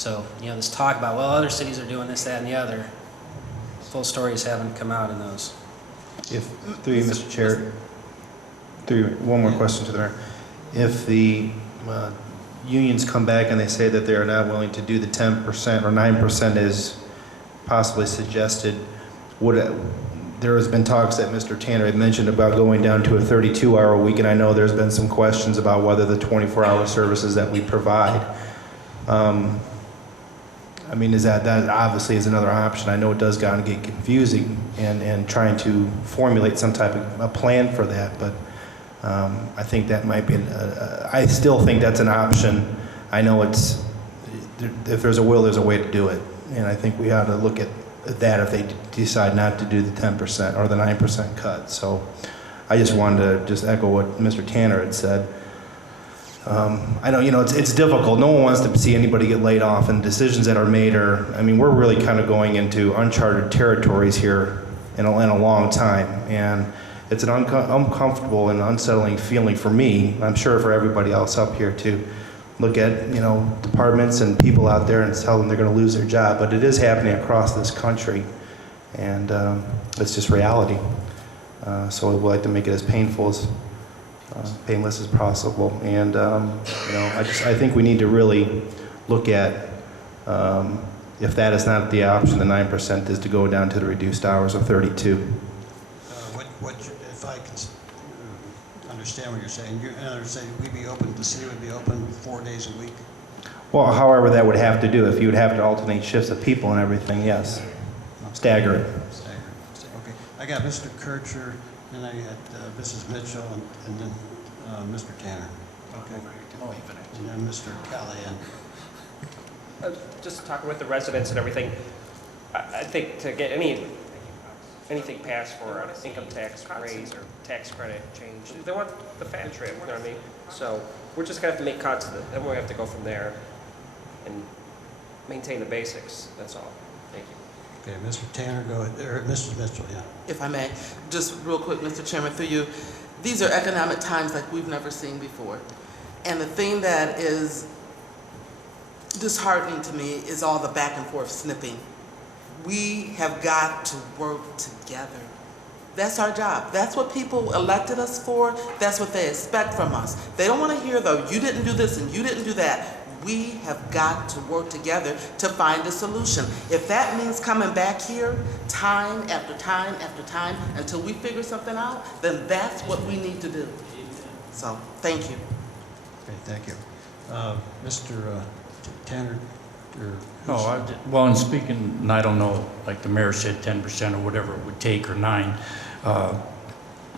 So, this talk about, well, other cities are doing this, that, and the other, full stories haven't come out in those. Through you, Mr. Chair, one more question to the mayor. If the unions come back and they say that they are not willing to do the 10% or 9% as possibly suggested, there has been talks that Mr. Tanner had mentioned about going down to a 32-hour week, and I know there's been some questions about whether the 24-hour services that we provide. I mean, that obviously is another option. I know it does kind of get confusing and trying to formulate some type of a plan for that, but I think that might be, I still think that's an option. I know if there's a will, there's a way to do it. And I think we ought to look at that if they decide not to do the 10% or the 9% cut. So I just wanted to echo what Mr. Tanner had said. I know, it's difficult. No one wants to see anybody get laid off, and decisions that are made we're really kind of going into uncharted territories here in a long time. And it's an uncomfortable and unsettling feeling for me, I'm sure for everybody else up here, to look at, departments and people out there and tell them they're going to lose their job. But it is happening across this country, and it's just reality. So we'd like to make it as painless as possible. And I think we need to really look at if that is not the option, the 9% is to go down to the reduced hours of 32. If I can understand what you're saying, we'd be open, the city would be open 4 days a week? Well, however that would have to do, if you would have to alternate shifts of people and everything, yes. Stagger it. Okay. I got Mr. Kircher, and I got Mrs. Mitchell, and then Mr. Tanner. Okay. And then Mr. Callahan. Just talking with the residents and everything, I think to get anything passed for an income tax raise or tax credit change, they want the fat trim, you know what I mean? So we're just going to have to make cuts, then we have to go from there and maintain the basics, that's all. Thank you. Okay, Mr. Tanner, go ahead. Or Mrs. Mitchell, yeah. If I may, just real quick, Mr. Chairman, through you, these are economic times like we've never seen before. And the thing that is disheartening to me is all the back and forth snipping. We have got to work together. That's our job. That's what people elected us for. That's what they expect from us. They don't want to hear, though, you didn't do this and you didn't do that. We have got to work together to find a solution. If that means coming back here time after time after time until we figure something out, then that's what we need to do. So, thank you. Okay, thank you. Mr. Tanner? Well, in speaking, and I don't know, like the mayor said, 10% or whatever it would take, or 9,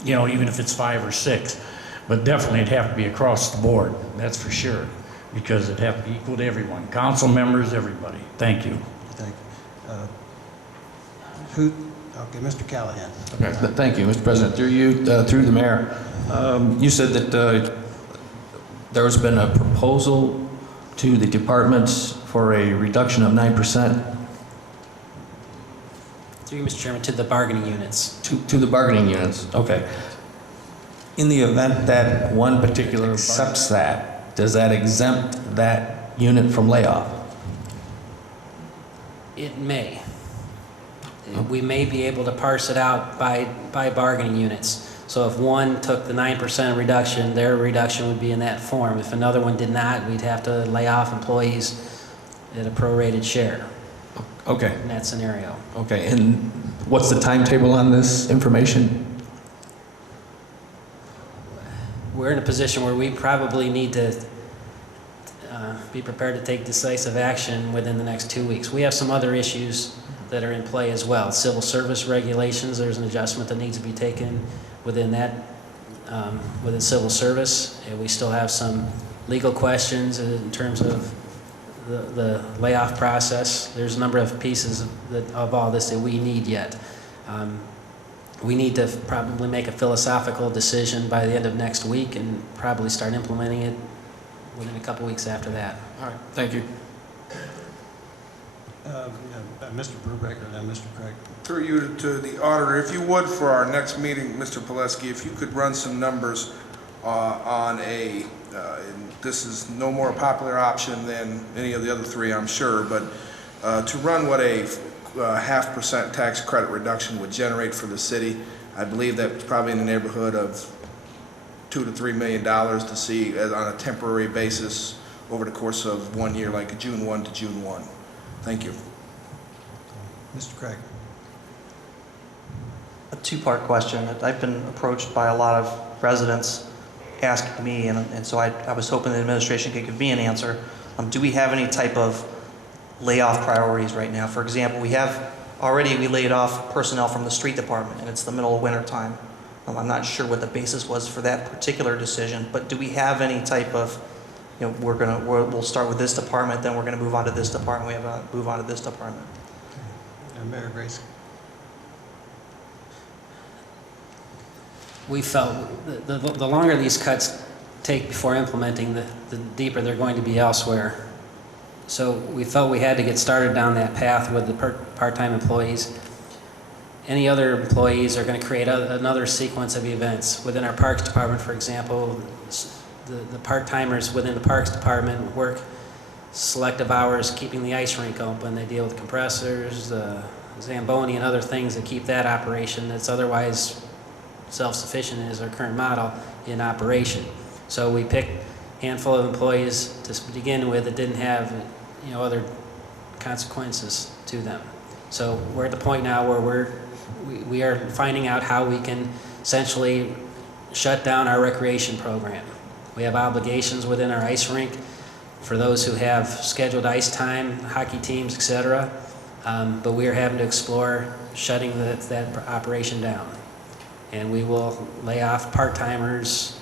even if it's 5 or 6, but definitely it'd have to be across the board, that's for sure, because it'd have to be equal to everyone, council members, everybody. Thank you. Thank you. Okay, Mr. Callahan. Okay, thank you, Mr. President. Through you, through the mayor, you said that there has been a proposal to the departments for a reduction of 9%. Through you, Mr. Chairman, to the bargaining units. To the bargaining units, okay. In the event that one particular accepts that, does that exempt that unit from layoff? It may. We may be able to parse it out by bargaining units. So if one took the 9% reduction, their reduction would be in that form. If another one did not, we'd have to lay off employees at a prorated share. Okay. In that scenario. Okay, and what's the timetable on this information? We're in a position where we probably need to be prepared to take decisive action within the next 2 weeks. We have some other issues that are in play as well. Civil service regulations, there's an adjustment that needs to be taken within that, within civil service. And we still have some legal questions in terms of the layoff process. There's a number of pieces of all this that we need yet. We need to probably make a philosophical decision by the end of next week and probably start implementing it within a couple weeks after that. All right, thank you. Mr. Brubaker, then Mr. Craig. Through you to the auditor, if you would, for our next meeting, Mr. Pileski, if you could run some numbers on a, and this is no more a popular option than any of the other three, I'm sure, but to run what a 0.5% tax credit reduction would generate for the city, I believe that's probably in the neighborhood of $2 to $3 million to see on a temporary basis over the course of 1 year, like June 1 to June 1. Thank you. Mr. Craig. A two-part question. I've been approached by a lot of residents asking me, and so I was hoping the administration could give me an answer. Do we have any type of layoff priorities right now? For example, we laid off personnel from the street department, and it's the middle of winter time. I'm not sure what the basis was for that particular decision, but do we have any type of, we'll start with this department, then we're going to move on to this department, we have to move on to this department. Mayor Grace. We felt the longer these cuts take before implementing, the deeper they're going to be elsewhere. So we felt we had to get started down that path with the part-time employees. Any other employees are going to create another sequence of events. Within our Parks Department, for example, the part-timers within the Parks Department work selective hours keeping the ice rink open. They deal with compressors, Zamboni, and other things that keep that operation that's otherwise self-sufficient is our current model in operation. So we picked a handful of employees to begin with that didn't have other consequences to them. So we're at the point now where we are finding out how we can essentially shut down our recreation program. We have obligations within our ice rink for those who have scheduled ice time, hockey teams, etc. But we are having to explore shutting that operation down. And we will lay off part-timers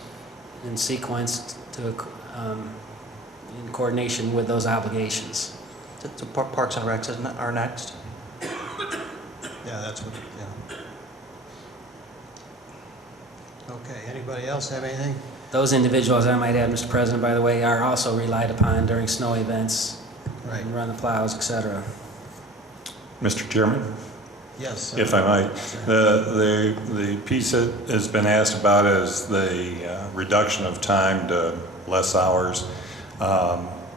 in sequence in coordination with those obligations. So Parks and Recs are next. Yeah, that's what, yeah. Okay, anybody else have anything? Those individuals, I might add, Mr. President, by the way, are also relied upon during snow events, Right. and run the plows, etc. Mr. Chairman, Yes. if I might, the piece that has been asked about is the reduction of time to less hours.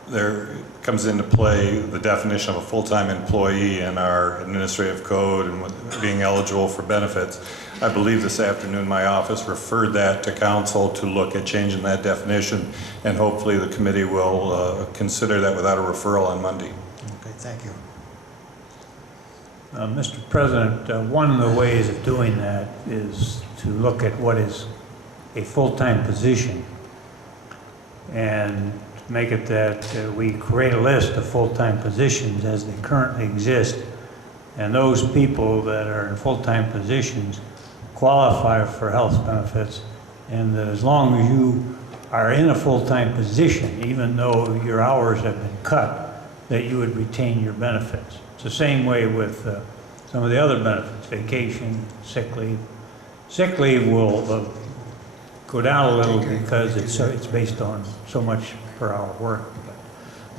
There comes into play the definition of a full-time employee in our administrative code and being eligible for benefits. I believe this afternoon my office referred that to council to look at changing that definition, and hopefully the committee will consider that without a referral on Monday. Okay, thank you. Mr. President, one of the ways of doing that is to look at what is a full-time position and make it that we create a list of full-time positions as they currently exist, and those people that are in full-time positions qualify for health benefits, and that as long as you are in a full-time position, even though your hours have been cut, that you would retain your benefits. It's the same way with some of the other benefits, vacation, sick leave. Sick leave will go down a little because it's based on so much per hour work. But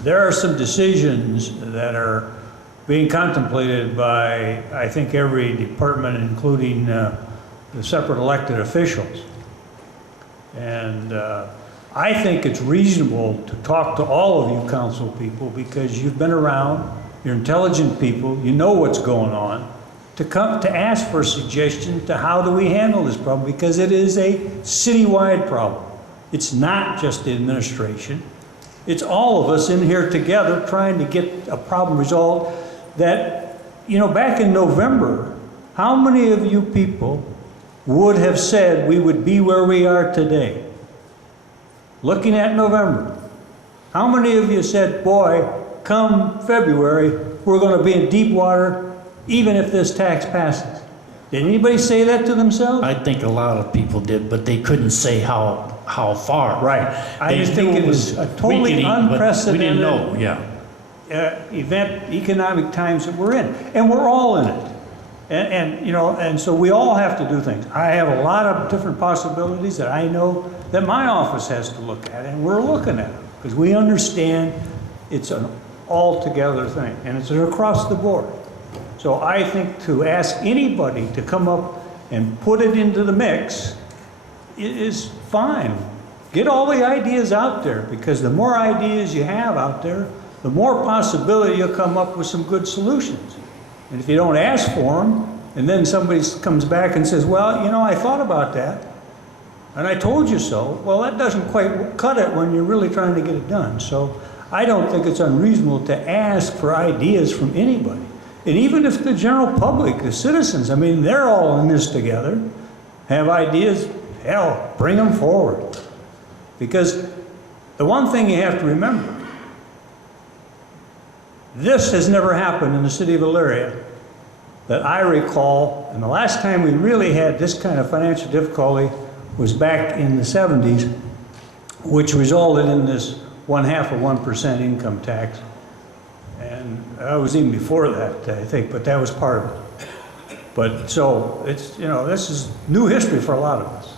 there are some decisions that are being contemplated by, I think, every department, including the separate elected officials. And I think it's reasonable to talk to all of you council people, because you've been around, you're intelligent people, you know what's going on, to come to ask for suggestions to how do we handle this problem, because it is a citywide problem. It's not just the administration. It's all of us in here together trying to get a problem resolved that, back in November, how many of you people would have said we would be where we are today? Looking at November, how many of you said, boy, come February, we're going to be in deep water even if this tax passes? Did anybody say that to themselves? I think a lot of people did, but they couldn't say how far. Right. I just think it was a totally unprecedented We didn't know, yeah. Event, economic times that we're in, and we're all in it. And so we all have to do things. I have a lot of different possibilities that I know that my office has to look at, and we're looking at them because we understand it's an all-together thing, and it's across the board. So I think to ask anybody to come up and put it into the mix is fine. Get all the ideas out there, because the more ideas you have out there, the more possibility you'll come up with some good solutions. And if you don't ask for them, and then somebody comes back and says, well, you know, I thought about that, and I told you so, well, that doesn't quite cut it when you're really trying to get it done. So I don't think it's unreasonable to ask for ideas from anybody. And even if the general public, the citizens, I mean, they're all in this together, have ideas, hell, bring them forward. Because the one thing you have to remember, this has never happened in the city of Elyria that I recall, and the last time we really had this kind of financial difficulty was back in the 70s, which resulted in this 0.5% income tax. And that was even before that, I think, but that was part of it. But so it's, you know, this is new history for a lot of us.